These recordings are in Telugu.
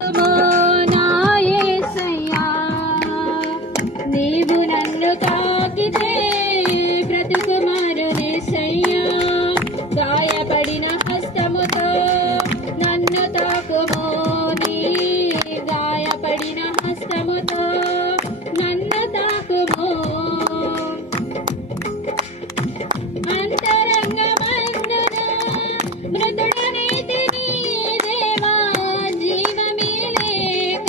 నా యేసయ్యా, నీవు నన్ను తాకితే బ్రతుకు మారునేసయ్యా. గాయపడిన హస్తముతో నన్ను తాకుమో, నీ గాయపడిన హస్తముతో నన్ను తాకుమో. అంతరంగమందున మృతుడనైతిని దేవా, జీవమే లేక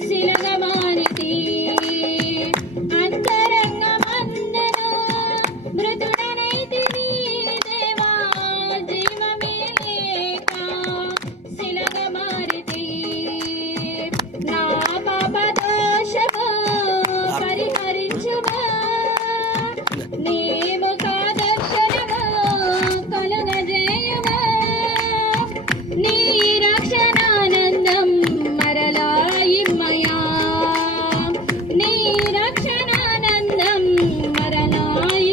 శిలగమానితి. అంతరంగమందున మృతుడనైతిని దేవా, జీవమే లేక శిలగమానితి. నా పాప దోషము పరిహరించుమా, నీ ముఖ దర్శనము కలుగజేయుమా. నీ రక్షణానందం మరలా ఇమ్మయా, నీ రక్షణానందం మరలా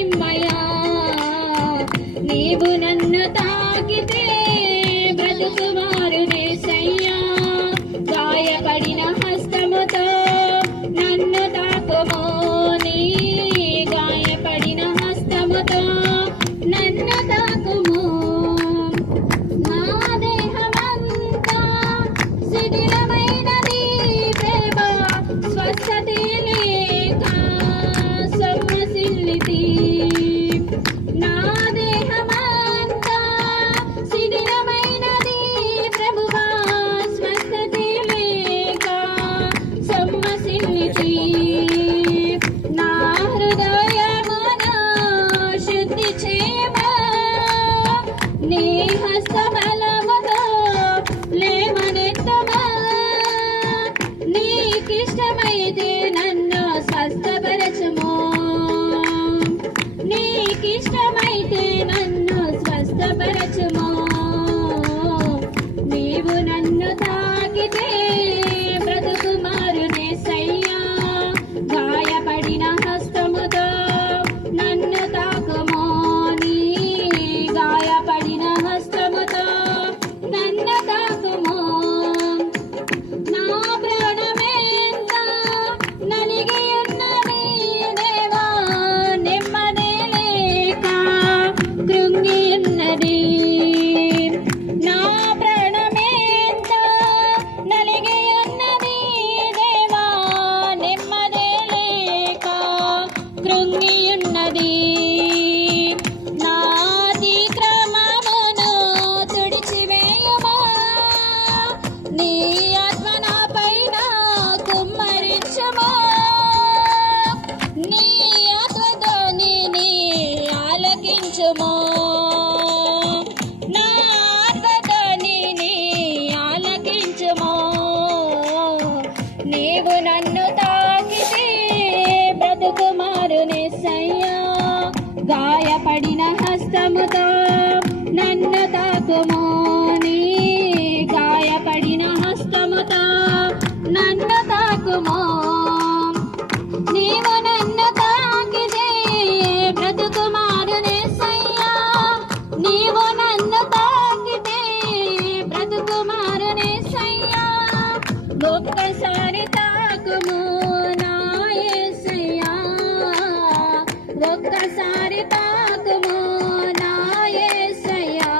ఇమ్మయా. నీవు నన్ను తాకితే బ్రతుకు మారునేసయ్యా. గాయపడిన హస్తముతో నన్ను తాకుమో, నీ గాయపడిన హస్తముతో నన్ను తాకుమో. నా దేహమంతా శిథిలమైనది ప్రేమ, స్వస్థతే లేక సొమ్మసిల్లితి. నా దేహమంతా శిథిలమైనది ప్రభువా, స్వస్థతే లేక సొమ్మసిల్లితి. నా హృదయమును శుద్ధి చేయమా, నీ హస్తబలముతో లేవనెత్తమా. నీకిష్టమైతే నన్ను స్వస్థపరచుమో, నీకిష్టమైతే నన్ను స్వస్థపరచుమో. నీవు నన్ను తాకితే బ్రతుకు మారునేసయ్యా. గాయపడిన హస్తముతో నన్ను తాకుమో, నీ గాయపడిన హస్తముతో నన్ను తాకుమో. నా ప్రాణమెంత నలిగి ఉన్నది దేవా, నెమ్మదే లేక కృంగి ఉన్నది. నా ప్రాణమెంత నలిగి ఉన్నది దేవా, నెమ్మదే లేక కృంగి ఉన్నది. నా అతిక్రమమును తుడిచివేయుమా, నీ ఆత్మ నాపైన కుమ్మరించుమా. నీ ఆత్మతో నీ ఆలకించుమో, నా ఆత్మతో నీ ఆలకించుమో. నీవు నన్ను తాకితే బ్రతుకు మారునేసయ్యా. గాయపడిన హస్తముతో నన్ను తాకుమో, నీ గాయపడిన హస్తముతో నన్ను తాకుమో. నీవు నన్ను తాకితే బ్రతుకు మారునేసయ్యా. నీవు నన్ను తాకితే బ్రతుకు మారునేసయ్యా. ఒక్కసారి తాకుము నా యేసయ్యా, ఒక్కసారి తాకుము నా యేసయ్యా.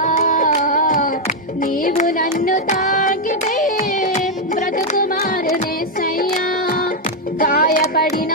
నీవు నన్ను తాకితే బ్రతుకు మారునేసయ్యా. గాయపడిన